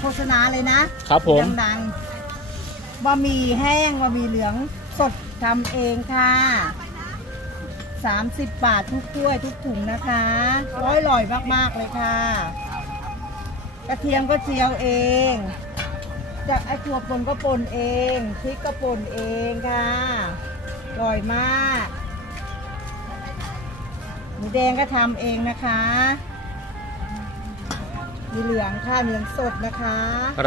โฆษณาเลยนะครับผม ดังๆบะหมี่แห้งบะหมี่เหลืองสดทำเองค่ะ 30 บาททุกถ้วยทุกถุงนะคะร้อยลอยมากๆเลยค่ะ กระเทียมก็เจียวเอง จากไอ้ถั่วป่นก็ป่นเองพริกก็ป่นเองค่ะอร่อยมาก หมูแดงก็ทำเองนะคะ มีเหลืองค่ะเหลืองสดนะคะ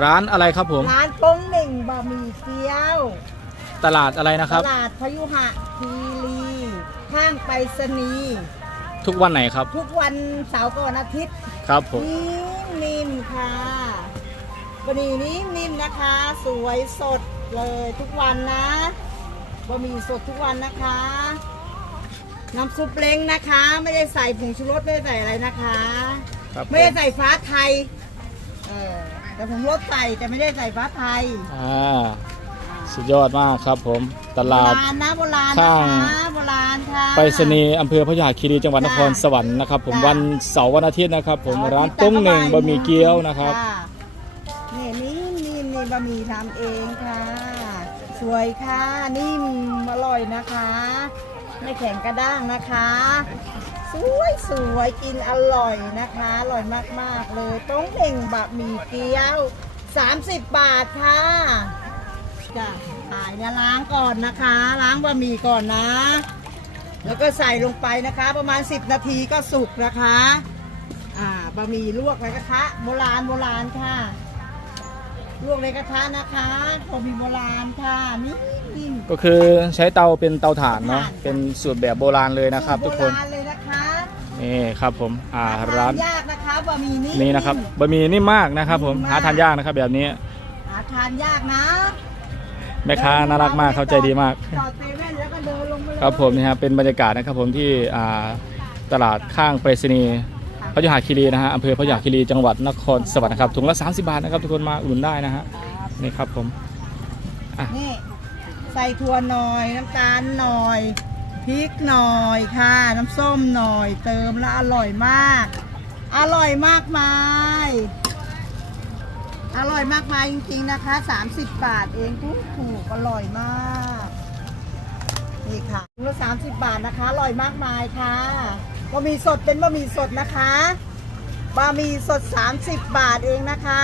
ร้านอะไรครับผม ร้านโป้งหนึ่งบะหมี่เกี๊ยว ตลาดอะไรนะคตรับ ลาดพยุหะคีรีข้างไปรษณีย์ทุกวันไหนครับ ทุกวันเสาร์ก่อนอาทิตย์ ครับผม นิ่มนิ่มๆค่ะบะหมี่นี้นิ่มนะคะ สวยสดเลยทุกวันนะบะหมี่สดทุกวันนะคะ น้ำซุปเล้งนะคะ ไม่ได้ใส่ผงชูรสไม่ได้ใส่อะไรนะคะ ครับผไม่ได้ใส่ฟ้าไทย เออแต่ผงรสใส่แต่ไม่ได้ใส่ฟ้าไทยอ่าสุดยอดมากครับผมตโบลาด ราณนะโบราณข้านะงคะโบราณค่ะ ไปรษณีย์อำเภอพยุหคีรีจังหวัดนครสวรรค์นะครับ ผมจ้ะ วันเสาร์วันอาทิตย์นะครับ ผมเสร้านอทิตย์ต้งหนึ่งก็บะหมี่เกี๊ยวนะครับนี่นี่นี่นี่บะหมี่ทำเองค่ะ สวยค่ะ นิ่มอร่อยนะคะ ไม่แข็งกระด้างนะคะ สวยสวยกินอร่อยนะคะ อร่อยมากๆเลยต้องเน่งบะหมี่เกี๊ยว 30 บาทค่ะจ้ะขายเนี่ยล้างก่อนนะคะ ล้างบะหมี่ก่อนนะ แล้วก็ใส่ลงไปนะคะ ประมาณ 10 นาทีก็สุกนะคะอ่าบะหมี่ลวกในกระทะโบราณโบราณค่ะ ลวกในกระทะนะคะบะหมี่โบราณค่ะนี่ ก็คือใช้เตาเป็นเตาถ่านเนาะถ่านเป็นสูตรแบบโบราณเลยนะครับ ทุกคนโบราณเลยนะคะนี่ครับผมอ่าหทร้านยากนะคะบะหมี่นี่นี้นะครับบะหมี่นิ่มมากนะครับ ผมนิ่มมากหาทานยากนะครับแบบนี้หาทานยากนะแม่ค้าน่ารักมากเข้าใจดีมากจอดเซเว่นแล้วก็เดินลงไปเลยครับผมนี่ฮะเป็นบรรยากาศนะครับผมที่อ่าตลาดข้างไปรษณีย์พยุหคีรีนะฮะอำเภอพยุหคีรีจังหวัดนครสวรรค์นะครับถุงละ 30 บาทนะครับทุกคนมาอุ่นได้นะฮะนี่ครับผมนี่ ใส่ถั่วหน่อย น้ำตาลหน่อยพริกหน่อยค่ะ น้ำส้มหน่อย เติมแล้วอร่อยมาก อร่อยมากมาย อร่อยมากมายจริงๆนะคะ 30 บาทเองถูกถูกอร่อยมากนี่ค่ะถุงละ30บาทนะคะอร่อยมากมายค่ะบะหมี่สดเป็นบะหมี่สดนะคะบะหมี่สด 30 บาทเองนะคะ